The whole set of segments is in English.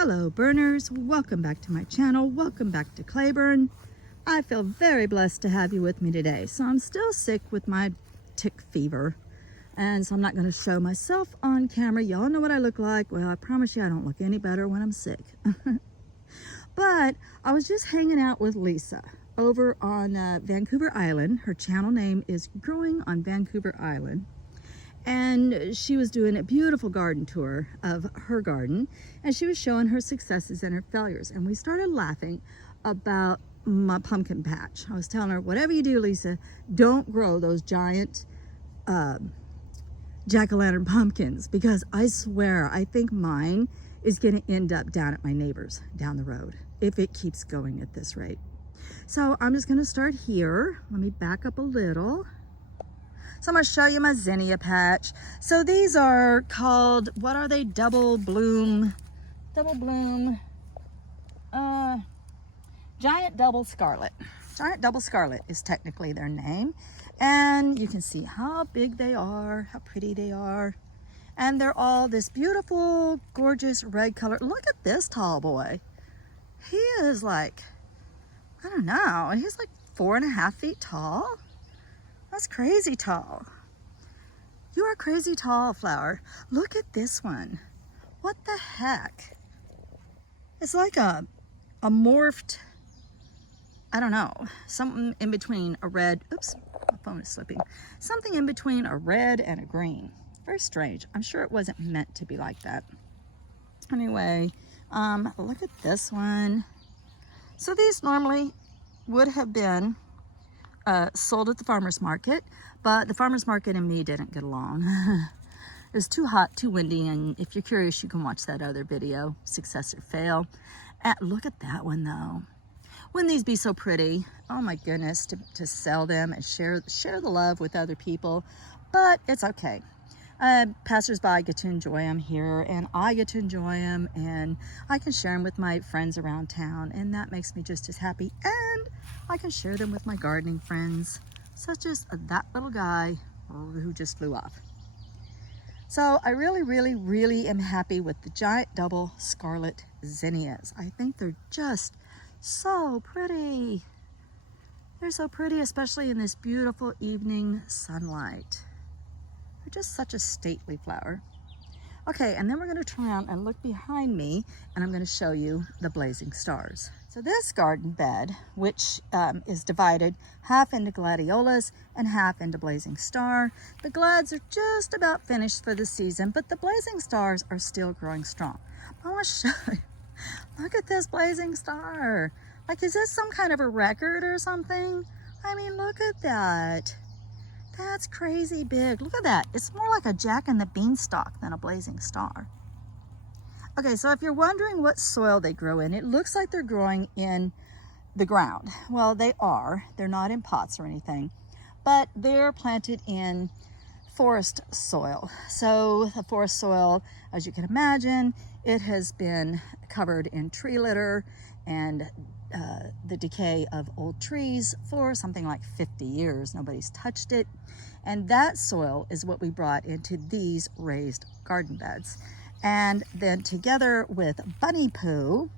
Hello burners, welcome back to my channel, welcome back to Clayburn. I feel very blessed to have you with me today. So I'm still sick with my tick fever, and so I'm not going to show myself on camera. Y'all know what I look like. Well, I promise you I don't look any better when I'm sick. But I was just hanging out with Lisa over on Vancouver Island. Her channel name is Growing on Vancouver Island. And she was doing a beautiful garden tour of her garden, and she was showing her successes and her failures. And we started laughing about my pumpkin patch. I was telling her, whatever you do, Lisa, don't grow those giant jack-o'-lantern pumpkins, because I swear I think mine is going to end up down at my neighbor's down the road if it keeps going at this rate. So I'm just going to start here. Let me back up a little. So I'm going to show you my zinnia patch. So these are called, what are they? Double bloom, giant double scarlet. Giant double scarlet is technically their name. And you can see how big they are, how pretty they are. And they're all this beautiful, gorgeous red color. Look at this tall boy. He is like, I don't know, he's like 4.5 feet tall. That's crazy tall. You are crazy tall, flower. Look at this one. What the heck? It's like a morphed, I don't know, something in between a red, oops, my phone is slipping. Something in between a red and a green. Very strange. I'm sure it wasn't meant to be like that. Anyway, look at this one. So these normally would have been sold at the farmer's market, but the farmer's market and me didn't get along. It was too hot, too windy, and if you're curious, you can watch that other video, Success or Fail. Look at that one though. Wouldn't these be so pretty? Oh my goodness, to sell them and share the love with other people, but it's okay. Passers-by get to enjoy them here, and I get to enjoy them, and I can share them with my friends around town, and that makes me just as happy. And I can share them with my gardening friends, such as that little guy who just flew off. So I really am happy with the giant double scarlet zinnias. I think they're just so pretty. They're so pretty, especially in this beautiful evening sunlight. They're just such a stately flower. Okay, and then we're going to turn around and look behind me, and I'm going to show you the blazing stars. So this garden bed, which is divided half into gladiolas and half into blazing star. The glads are just about finished for the season, but the blazing stars are still growing strong. I want to show you. Look at this blazing star. Like, is this some kind of a record or something? I mean, look at that. That's crazy big. Look at that. It's more like a Jack and the Beanstalk than a blazing star. Okay, so if you're wondering what soil they grow in, it looks like they're growing in the ground. Well, they are. They're not in pots or anything, but they're planted in forest soil. So the forest soil, as you can imagine, it has been covered in tree litter and the decay of old trees for something like 50 years. Nobody's touched it. And that soil is what we brought into these raised garden beds. And then together with bunny poo,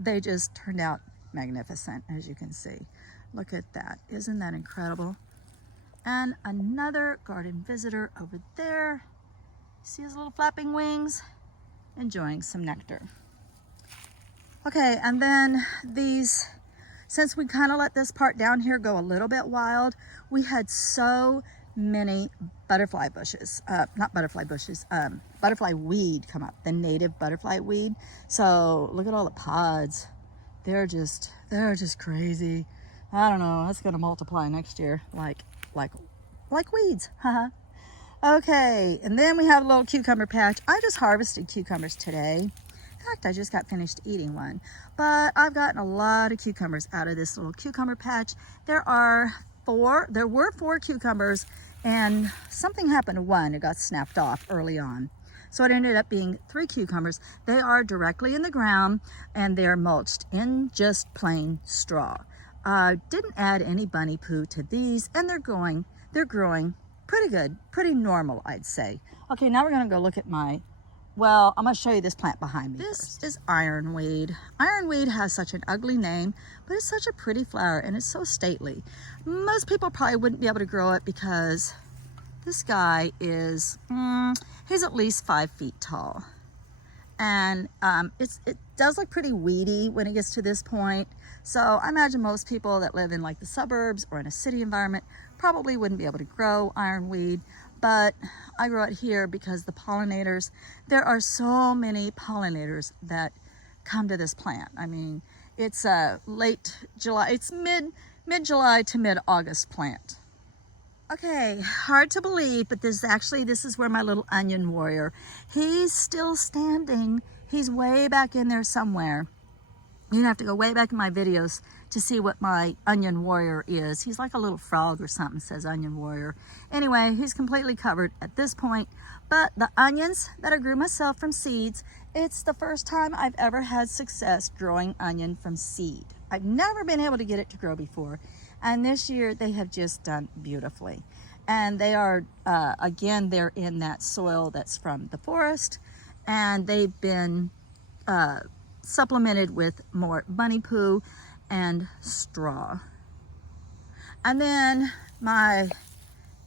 they just turned out magnificent, as you can see. Look at that. Isn't that incredible? And another garden visitor over there. See his little flapping wings? Enjoying some nectar. Okay, and then these, since we kind of let this part down here go a little bit wild, we had so many butterfly bushes, butterfly weed come up, the native butterfly weed. So look at all the pods. They're just crazy. I don't know, that's gonna multiply next year like weeds. Okay, and then we have a little cucumber patch. I just harvested cucumbers today. In fact, I just got finished eating one, but I've gotten a lot of cucumbers out of this little cucumber patch. There were 4 cucumbers, and something happened to one. It got snapped off early on. So it ended up being 3 cucumbers. They are directly in the ground, and they're mulched in just plain straw. Didn't add any bunny poo to these, and they're growing pretty good, pretty normal, I'd say. Okay, now we're gonna go look at my Well, I'm going to show you this plant behind me. This is ironweed. Ironweed has such an ugly name, but it's such a pretty flower and it's so stately. Most people probably wouldn't be able to grow it because this guy is, he's at least 5 feet tall. And it does look pretty weedy when it gets to this point. So I imagine most people that live in like the suburbs or in a city environment probably wouldn't be able to grow ironweed. But I grow it here because the pollinators, there are so many pollinators that come to this plant. I mean, it's late July, it's mid-July to mid-August plant. Okay, hard to believe, but this is where my little onion warrior, he's still standing. He's way back in there somewhere. You'd have to go way back in my videos to see what my onion warrior is. He's like a little frog or something, says onion warrior. Anyway, he's completely covered at this point. But the onions that I grew myself from seeds, it's the first time I've ever had success growing onion from seed. I've never been able to get it to grow before. And this year they have just done beautifully. And they are, again, they're in that soil that's from the forest. And they've been supplemented with more bunny poo and straw. And then my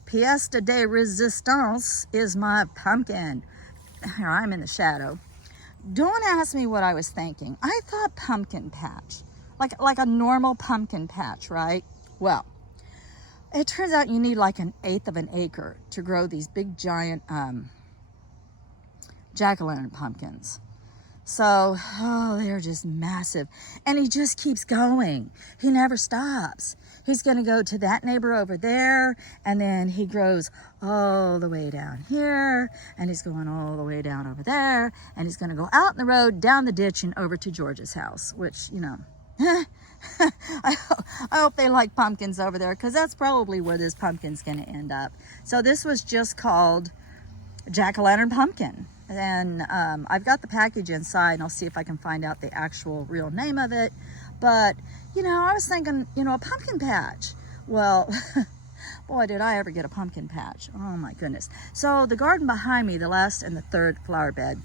pièce de résistance is my pumpkin. Here, I'm in the shadow. Don't ask me what I was thinking. I thought pumpkin patch, like a normal pumpkin patch, right? Well, it turns out you need like 1/8 of an acre to grow these big giant jack-o'-lantern pumpkins. So, they're just massive. And he just keeps going. He never stops. He's going to go to that neighbor over there, and then he grows all the way down here, and he's going all the way down over there, and he's going to go out in the road, down the ditch, and over to George's house, which, you know, I hope they like pumpkins over there, because that's probably where this pumpkin's going to end up. So this was just called jack-o'-lantern pumpkin. And I've got the package inside, and I'll see if I can find out the actual real name of it. But, you know, I was thinking, you know, a pumpkin patch. Well, boy, did I ever get a pumpkin patch. Oh, my goodness. So the garden behind me, the last and the third flower bed,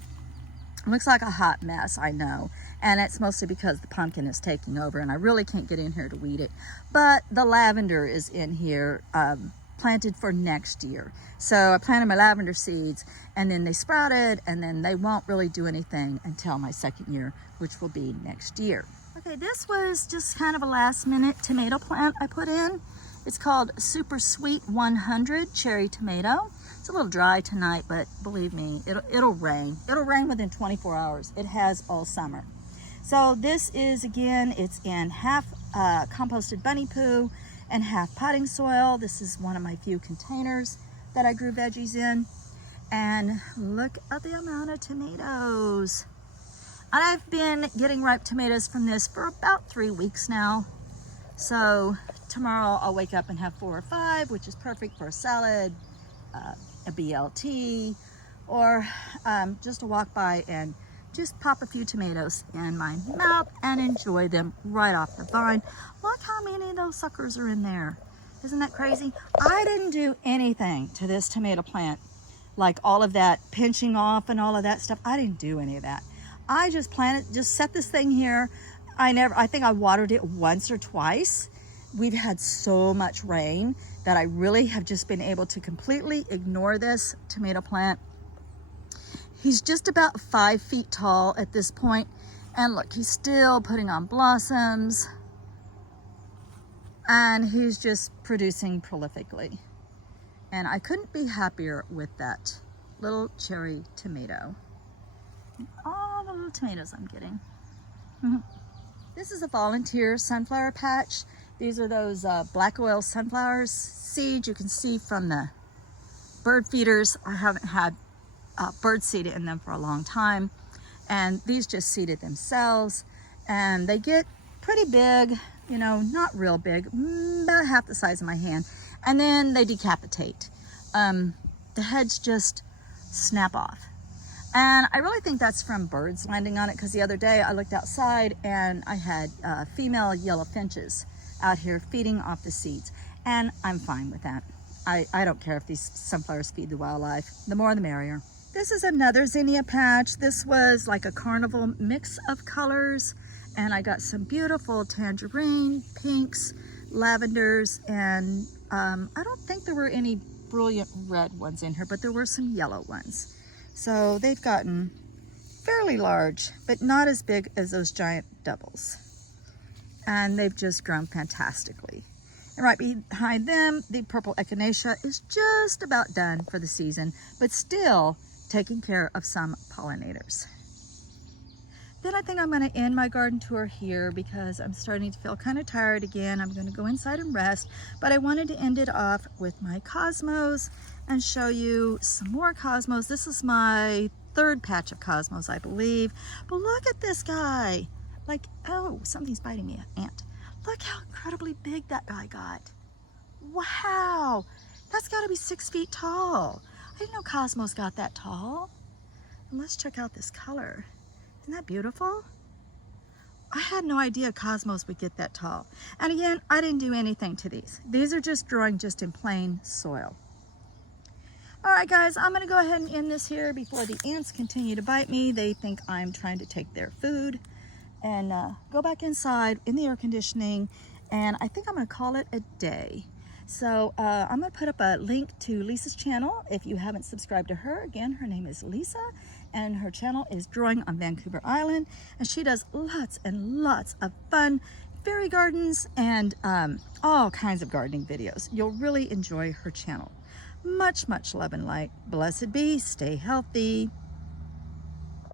looks like a hot mess, I know. And it's mostly because the pumpkin is taking over, and I really can't get in here to weed it. But the lavender is in here, planted for next year. So I planted my lavender seeds, and then they sprouted, and then they won't really do anything until my second year, which will be next year. Okay, this was just kind of a last minute tomato plant I put in. It's called Super Sweet 100 Cherry Tomato. It's a little dry tonight, but believe me, it'll rain. It'll rain within 24 hours. It has all summer. So this is, again, it's in half composted bunny poo and half potting soil. This is one of my few containers that I grew veggies in. And look at the amount of tomatoes. And I've been getting ripe tomatoes from this for about 3 weeks now. So tomorrow I'll wake up and have 4 or 5, which is perfect for a salad, a BLT, or just to walk by and just pop a few tomatoes in my mouth and enjoy them right off the vine. Look how many of those suckers are in there. Isn't that crazy? I didn't do anything to this tomato plant, like all of that pinching off and all of that stuff. I didn't do any of that. I just planted, just set this thing here. I think I watered it once or twice. We've had so much rain that I really have just been able to completely ignore this tomato plant. He's just about 5 feet tall at this point, and look, he's still putting on blossoms, and he's just producing prolifically. And I couldn't be happier with that little cherry tomato. All the little tomatoes I'm getting. This is a volunteer sunflower patch. These are those black oil sunflowers seeds you can see from the bird feeders. I haven't had bird seed in them for a long time, and these just seeded themselves, and they get pretty big, you know, not real big, about half the size of my hand, and then they decapitate. The heads just snap off, and I really think that's from birds landing on it, because the other day I looked outside and I had female yellow finches out here feeding off the seeds, and I'm fine with that. I don't care if these sunflowers feed the wildlife. The more the merrier. This is another zinnia patch. This was like a carnival mix of colors, and I got some beautiful tangerine, pinks, lavenders, and I don't think there were any brilliant red ones in here, but there were some yellow ones. So they've gotten fairly large, but not as big as those giant doubles. And they've just grown fantastically. And right behind them, the purple echinacea is just about done for the season, but still taking care of some pollinators. Then I think I'm going to end my garden tour here because I'm starting to feel kind of tired again. I'm going to go inside and rest, but I wanted to end it off with my cosmos and show you some more cosmos. This is my third patch of cosmos, I believe. But look at this guy. Like, oh, something's biting me, an ant. Look how incredibly big that guy got. Wow, that's got to be 6 feet tall. I didn't know cosmos got that tall. And let's check out this color. Isn't that beautiful? I had no idea cosmos would get that tall. And again, I didn't do anything to these. These are just growing just in plain soil. All right, guys, I'm gonna go ahead and end this here before the ants continue to bite me. They think I'm trying to take their food. And go back inside in the air conditioning. And I think I'm gonna call it a day. So I'm gonna put up a link to Lisa's channel. If you haven't subscribed to her, again, her name is Lisa, and her channel is Drawing on Vancouver Island. And she does lots and lots of fun fairy gardens and all kinds of gardening videos. You'll really enjoy her channel. Much, much love and light. Blessed be, stay healthy.